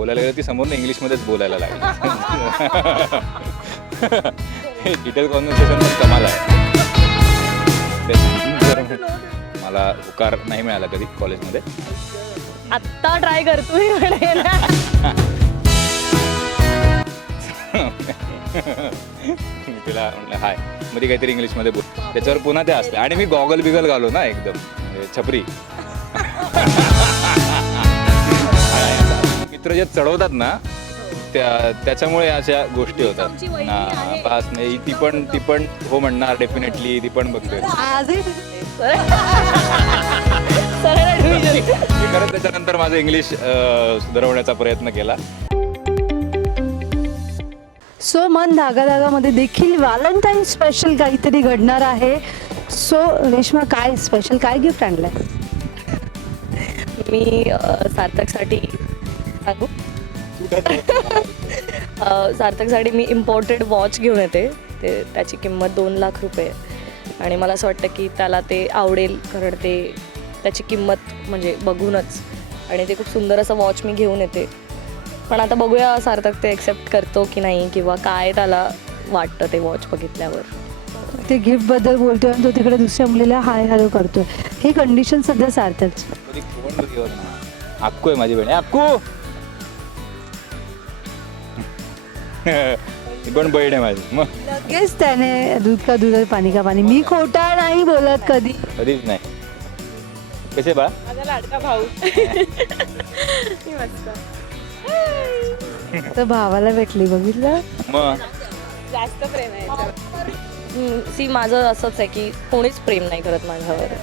बोलायला गेलं ती समोरनं इंग्लिशमध्येच बोलायला लागली. हे डिटेल कॉन्व्हर्सेशन पण कमाल आहे. त्याच्यानंतर मला होकार नाही मिळाला कधी कॉलेजमध्ये. आत्ता ट्राय करतोय म्हणे ना. मी तिला म्हटलं हाय, मग ती काहीतरी इंग्लिशमध्ये बोल. त्याच्यावर पुन्हा ते असते आणि मी गॉगल बिगल घालो ना एकदम म्हणजे छपरी. मित्र जे चढवतात ना त्याच्यामुळे अशा गोष्टी होतात. बस नाही, ती पण हो म्हणणार डेफिनेटली, ती पण बघते. मी खरंच त्याच्यानंतर माझं इंग्लिश सुधारवण्याचा प्रयत्न केला. सो मन धागा धागामध्ये देखील व्हॅलेंटाईन स्पेशल काहीतरी घडणार आहे. सो रेश्मा, काय स्पेशल, काय गिफ्ट आणलंय? मी सार्थकसाठी सांगू सार्थकसाठी मी इम्पोर्टेड वॉच घेऊन येते. त्याची किंमत 2 लाख रुपये आणि मला असं वाटतं की त्याला ते आवडेल, कारण त्याची किंमत म्हणजे बघूनच, आणि ते खूप सुंदर असं वॉच मी घेऊन येते. पण आता बघूया सार्थक ते एक्सेप्ट करतो की नाही, किंवा काय त्याला वाटतं ते वॉच बघितल्यावर. ते गिफ्टबद्दल बोलतोय आणि तो तिकडे दुसऱ्या मुलीला हाय हॅलो करतोय. ही कंडिशन सध्या सार्थकची. अक्कू आहे माझी बहीण. अक्कू ती पण बहीण आहे माझी. मग लगेच त्याने दूध का दूध और पाणी का पाणी. मी खोटा नाही बोलत कधी, कधीच नाही. कसे बा माझा लाडका भाऊ. तर भावाला भेटली, बघितलं. मग जास्त प्रेम आहे. सी माझं असंच आहे की कोणीच प्रेम नाही करत माझ्यावर.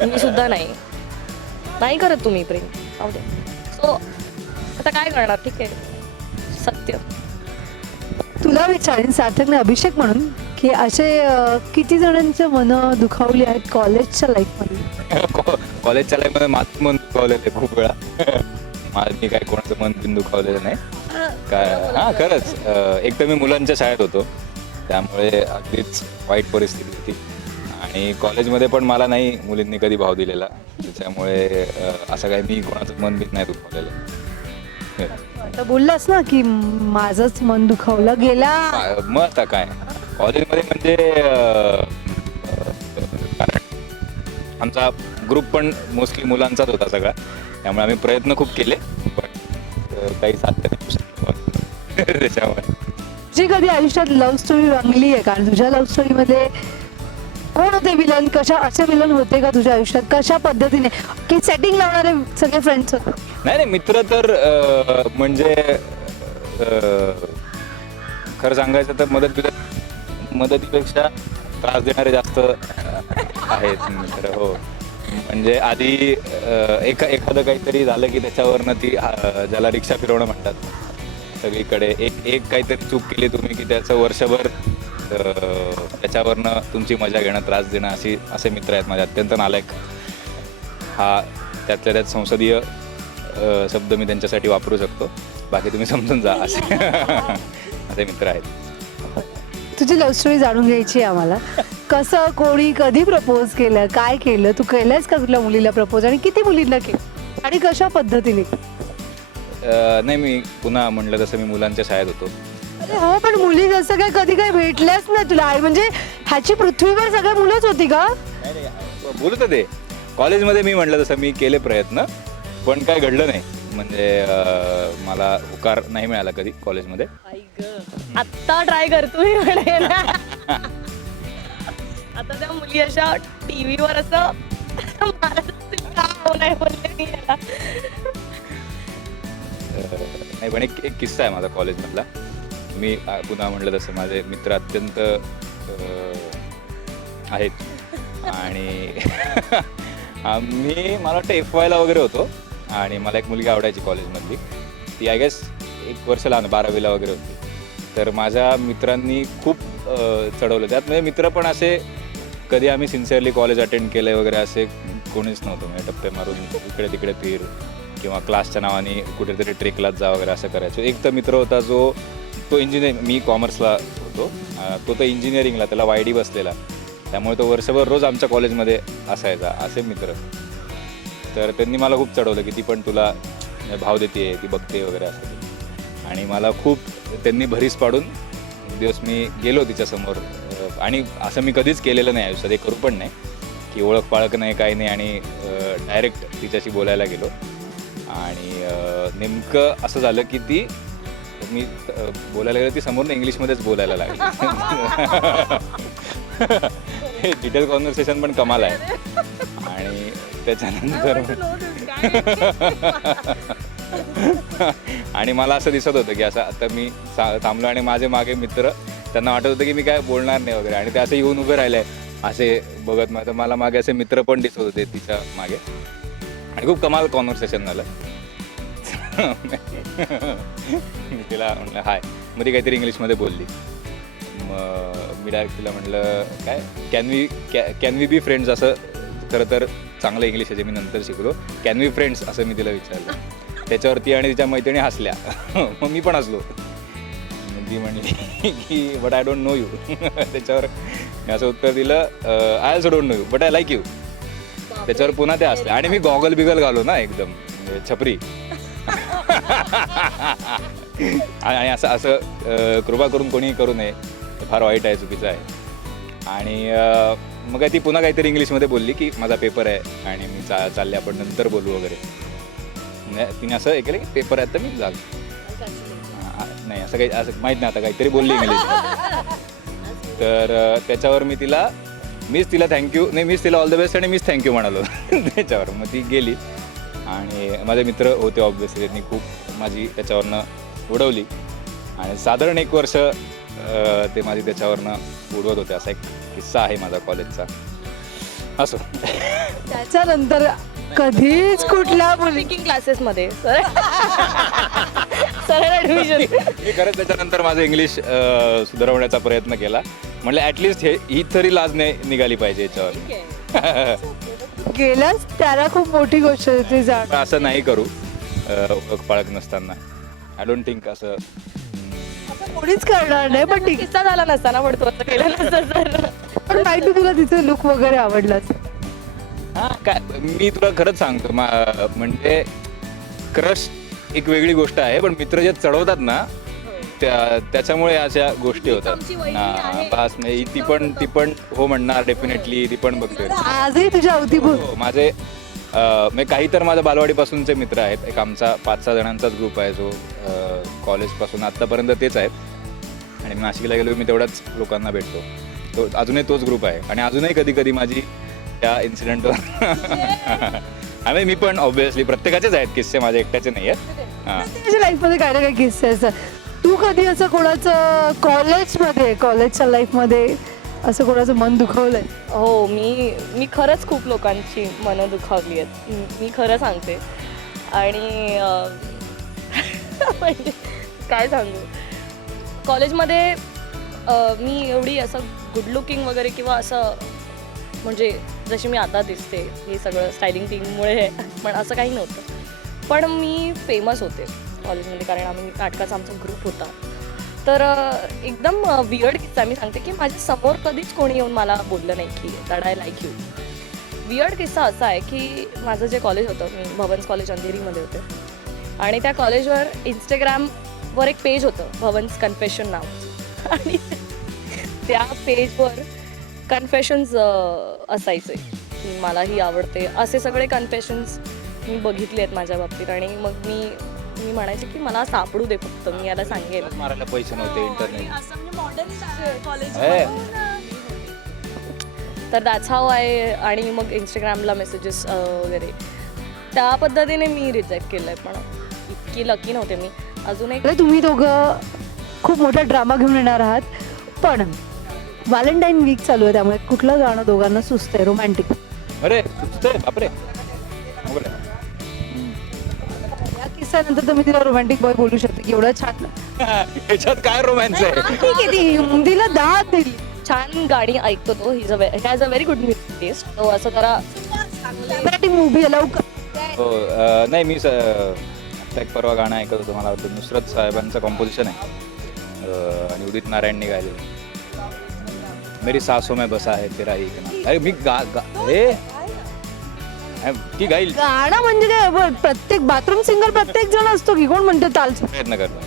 तुम्ही सुद्धा नाही करत तुम्ही प्रेम. सो आता काय करणार, ठीक आहे, सत्य. तुला विचारेन सार्थकने अभिषेक म्हणून की असे किती जणांचे मनं दुखावली आहेत कॉलेजच्या लाईफमध्ये? कॉलेजच्या लाईफमध्ये माझं मन दुखावलेलं आहे खूप वेळा. मी काय कोणाचं मन बिन दुखावलेलं नाही काय. हां खरंच, एक तर मी मुलांच्या शाळेत होतो, त्यामुळे अगदीच वाईट परिस्थिती होती. आणि कॉलेजमध्ये पण मला नाही मुलींनी कधी भाव दिलेला, त्याच्यामुळे असं काही मी कोणाचं मन बिन नाही दुखावलेलं. आता बोललास ना की माझंच मन दुखावलं गेला. मग आता काय कॉलेजमध्ये म्हणजे कारण आमचा ग्रुप पण मोस्टली मुलांचाच होता सगळा, त्यामुळे आम्ही प्रयत्न खूप केले, पण काही साध्य नाही त्याच्यामुळे. जी कधी आयुष्यात लव्ह स्टोरी रंगली आहे, कारण तुझ्या लव्ह स्टोरीमध्ये कोण होते विलन? असे विलन होते का तुझ्या आयुष्यात? कशा पद्धतीने की सेटिंग लावणारे सगळे फ्रेंड्स होते? नाही मित्र तर म्हणजे खरं सांगायचं तर मदतीपेक्षा त्रास देणारे जास्त आहेत मित्र. हो, म्हणजे आधी एखादं काहीतरी झालं की त्याच्यावरनं ती ज्याला रिक्षा फिरवणं म्हणतात सगळीकडे, एक काहीतरी चूक केली तुम्ही की त्याचं वर्षभर त्याच्यावरनं तुमची मजा घेणं, त्रास देणं, असे मित्र आहेत माझे. अत्यंत नालायक हा त्यातल्या त्यात संसदीय शब्द मी त्यांच्यासाठी वापरू शकतो, बाकी तुम्ही समजून जा. असे मित्र आहेत. तुझी लव्ह स्टोरी जाणून घ्यायची आहे आम्हाला. कसं, कोणी, कधी प्रपोज केलं, काय केलं? तू केलंयस का कुठल्या मुलीला प्रपोज, आणि किती मुलींना केलं, आणि कशा पद्धतीने? नाही, मी पुन्हा म्हटलं तसं मी मुलांच्या शाळेत होतो. हो, पण मुली जसं काय कधी काही भेटल्याच नाही तुला? म्हणजे ह्याची पृथ्वीवर सगळ्या मुलंच होती का? बोलत ते कॉलेजमध्ये मी म्हटलं तसं मी केले प्रयत्न, पण काय घडलं नाही. म्हणजे मला होकार नाही मिळाला कधी कॉलेजमध्ये. आत्ता ट्राय करतोय म्हणे ना. आता त्या मुली अशा टीव्हीवर असं नाही बोलले मी याला. नाही, पण एक किस्सा आहे माझा कॉलेजमधला. मी पुन्हा म्हटलं तसं माझे मित्र अत्यंत आहेत, आणि मला वाटतं FYला वगैरे होतो, आणि मला एक मुलगी आवडायची कॉलेजमधली. ती आय गेस 1 वर्ष लहान, 12वीला वगैरे होती. तर माझ्या मित्रांनी खूप चढवलं त्यात. म्हणजे मित्र पण असे कधी आम्ही सिन्सिअरली कॉलेज अटेंड केलं वगैरे असे कोणीच नव्हतं. म्हणजे टप्पे मारून इकडे तिकडे फिर, किंवा क्लासच्या नावाने कुठेतरी ट्रेकलाच जा वगैरे असं करायचो. एक तर मित्र होता तो इंजिनिअरिंग, मी कॉमर्सला होतो, तो इंजिनिअरिंगला, त्याला YD बसलेला, त्यामुळे तो वर्षभर रोज आमच्या कॉलेजमध्ये असायचा. असे मित्र. तर त्यांनी मला खूप चढवलं की ती पण तुला भाव देते, ती बघते वगैरे असं. आणि मला खूप त्यांनी भरीस पाडून एक दिवस मी गेलो तिच्यासमोर आणि असं मी कधीच केलेलं नाही आयुष्यात, हे करू पण नाही की ओळख पाळख नाही काही नाही आणि डायरेक्ट तिच्याशी बोलायला गेलो. आणि नेमकं असं झालं की ती मी बोलायला गेलो, ती समोरनं इंग्लिशमध्येच बोलायला लागली. हे डिटेल कॉन्व्हर्सेशन पण कमाल आहे. आणि त्याच्यानंतर आणि मला असं दिसत होतं की असं आता मी थांबलो आणि माझे मागे मित्र, त्यांना वाटत होतं की मी काय बोलणार नाही वगैरे, आणि ते असे येऊन उभे राहिले असे बघत. तर मला मागे असे मित्र पण दिसत होते तिच्या मागे, आणि खूप कमाल कॉन्व्हर्सेशन झालं. मी तिला म्हटलं हाय, मग ती काहीतरी इंग्लिशमध्ये बोलली. मग मी डायरेक्ट तिला म्हटलं काय कॅन वी बी फ्रेंड्स, असं खरं तर चांगलं इंग्लिश आहे जे मी नंतर शिकलो. कॅन वी फ्रेंड्स असं मी तिला विचारलं. त्याच्यावरती आणि तिच्या मैत्रिणी हसल्या. मग मी पण हसलो. ती म्हणली की but I don't know you. त्याच्यावर मी असं उत्तर दिलं I also don't know you but I like you. त्याच्यावर पुन्हा ते हसले आणि मी गॉगल बिगल घालो ना एकदम छपरी. आणि असं असं कृपा करून कोणी करू नये, फार वाईट आहे, चुकीचं आहे. आणि मग ती पुन्हा काहीतरी इंग्लिशमध्ये बोलली की माझा पेपर आहे आणि मी चालले आपण नंतर बोलू वगैरे. तिने असं हे केलं की पेपर आहे तर मी झालं नाही, असं काही असं माहीत नाही, आता काहीतरी बोलली इंग्लिश. तर त्याच्यावर मीच तिला थँक्यू नाही, मीच तिला ऑल द बेस्ट आणि मीच थँक्यू म्हणालो. त्याच्यावर मग ती गेली आणि माझे मित्र होते ऑब्व्हियसली, त्यांनी खूप माझी त्याच्यावरनं उडवली आणि साधारण 1 वर्ष ते माझी त्याच्यावरनं उडवत होते. असा एक किस्सा आहे माझा कॉलेजचा. असो, त्याच्यानंतर कधीच कुठल्या मुली स्पीकिंग क्लासेसमध्ये सरळ ॲडमिशन. मी खरंच त्याच्यानंतर माझं इंग्लिश सुधारवण्याचा प्रयत्न केला. म्हटलं ॲटलिस्ट ही तरी लाज नाही निघाली पाहिजे याच्यावर. गेल्यास त्याला खूप मोठी गोष्ट आहे ती जाण. पण असं नाही करू ओळख पाळख नसताना. आय डोंट थिंक असं कोणीच करणार नाही, पण ठीक. किस्सा झाला नसताना पडतो असं केलं नसतं तर. पण माहिती तुला तिचं लुक वगैरे आवडलाच. हां काय मी तुला खरंच सांगतो म्हणजे क्रश एक वेगळी गोष्ट आहे, पण मित्र जे चढवतात ना त्याच्यामुळे अशा गोष्टी होतात. बस नाही, ती पण हो म्हणणार डेफिनेटली, ती पण बघते. आजही तुझ्या अवतीभोव हो, माझे म्हणजे काही तर माझ्या बालवाडीपासूनचे मित्र आहेत. एक आमचा 5-6 जणांचाच ग्रुप आहे जो कॉलेजपासून आत्तापर्यंत तेच आहेत. आणि मी नाशिकला गेलो मी तेवढ्याच लोकांना भेटतो. तो अजूनही तोच ग्रुप आहे आणि अजूनही कधी कधी माझी त्या इन्सिडेंटवर आम्ही मी पण ऑब्व्हियसली प्रत्येकाचेच आहेत किस्से, माझे एकट्याचे नाही आहेत. हां, तुझ्या लाईफमध्ये काय ना काय किस्से असतात. तू कधी असं कोणाचं कॉलेजच्या लाईफमध्ये असं कोणाचं मन दुखवलंय? हो, मी खरंच खूप लोकांची मनं दुखावली आहेत, मी खरं सांगते. आणि म्हणजे काय सांगू, कॉलेजमध्ये मी एवढी असं गुड लुकिंग वगैरे किंवा असं म्हणजे जशी मी आता दिसते हे सगळं स्टायलिंग टीममुळे, पण असं काही नव्हतं. पण मी फेमस होते कॉलेजमध्ये कारण आम्ही नाटकाचा आमचा ग्रुप होता. तर एकदम वियर्ड किस्सा मी सांगते की माझ्या समोर कधीच कोणी येऊन मला बोललं नाही की that I like you. Weird किस्सा असा आहे की माझं जे कॉलेज होतं, मी भवन्स कॉलेज अंधेरीमध्ये होते, आणि त्या कॉलेजवर इंस्टाग्रामवर एक पेज होतं भवन्स कन्फेशन नाव, आणि त्या पेजवर कन्फेशन्स असायचे की मलाही आवडते असे सगळे कन्फेशन्स मी बघितले आहेत माझ्या बाबतीत. आणि मग मी म्हणायचे की मला सापडू दे, फक्त मी याला सांगेन. मारायला पैसे नव्हते, इंटरनेट. तर दॅट्स हाव आय. आणि मग इंस्टाग्रामला मेसेजेस वगैरे त्या पद्धतीने मी रिजेक्ट केलं आहे. पण इतकी लकी नव्हते मी. अजून एक, तुम्ही दोघं खूप मोठा ड्रामा घेऊन येणार आहात, पण व्हॅलेंटाईन वीक चालू आहे त्यामुळे कुठलं गाणं दोघांना सुचतंय रोमॅन्टिक? अरे बापरे, या किस्सानंतर तर मी तिला रोमॅन्टिक बॉय बोलू शकते की एवढं छान. याच्यात काय रोमॅन्स आहे? ठीक आहे, ती तिला दाद दिली. छान गाणी ऐकतो तो. Has a very good music taste. तो असं जरा मराठी मूवी लवकर. हो, नाही मी आता एक परवा गाणं ऐकत होतं, मला वाटतं नुसरत साहेबांचं कॉम्पोजिशन आहे आणि उदित नारायणने गायले. मेरी सांसों में बसा है तेरा एक नाम. अरे मी ती गाईल. गाणं म्हणजे काय, प्रत्येक बाथरूम सिंगर प्रत्येक जण असतो की, कोण म्हणतो ताल? प्रयत्न करतो.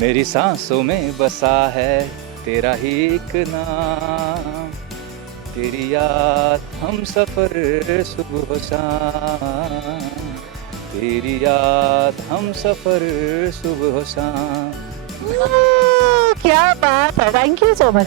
मेरी सांसों में बसा है तेरा ही एक नाम, तेरी याद हम सफर सुबह शाम, तेरी याद हम सफर सुबह शाम. क्या बात आहे, थँक्यू सो मच.